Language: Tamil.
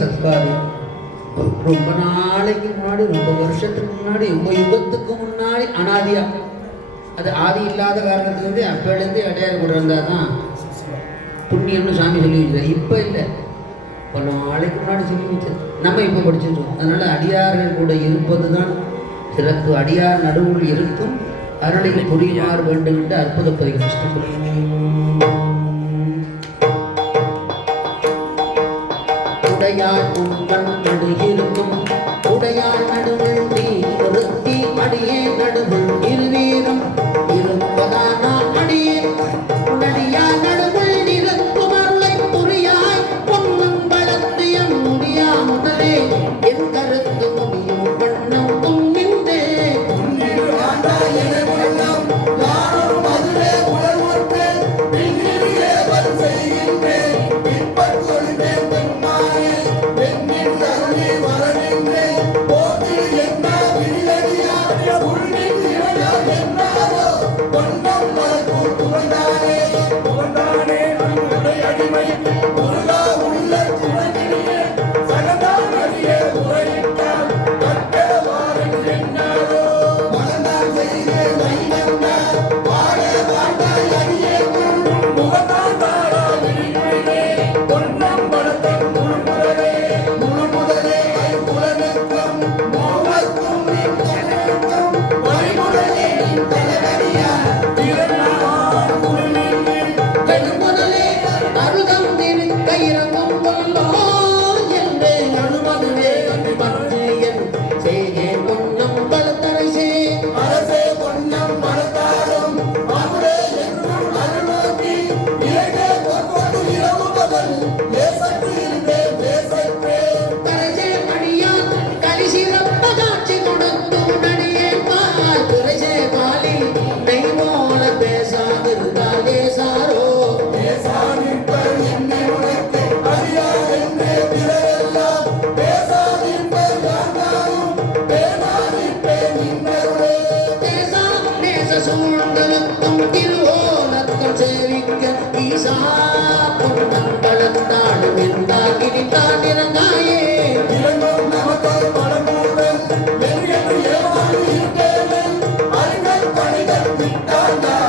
சத்காரியம் ரொம்ப நாளைக்கு முன்னாடி ரொம்ப வருஷத்துக்கு முன்னாடி ரொம்ப யுகத்துக்கு முன்னாடி அனாதியா. அது ஆதி இல்லாத காரணத்துலேருந்து அப்போலேருந்து அடையாறு கூட இருந்தால் தான் புண்ணியம்னு சாமி சொல்லி வச்சுருக்காரு இப்போ இல்லை. பல நாளைக்கு முன்னாடி சொல்லி வச்சது நம்ம இப்போ படிச்சிருக்கோம். அதனால் அடியார்கள் கூட இருப்பது தான் சிறப்பு. அடியார் நடுவில் இருக்கும். அருளை புரியுமாறு வேண்டும் என்று அற்புத பதிவு உடையாள் உண்கண் நேச சூழ்ந்தலத்தும் திருவோலத்தம் சேவிக்க ஈசா பொன்னம் பலத்தாடும் என்றாகினி தான் இறங்காயே. இளங்கும் நமக்காய் படமூவன் எரியது ஏமாறு இருப்பேன் அறிஞர் பணிகள் விட்டாண்டார்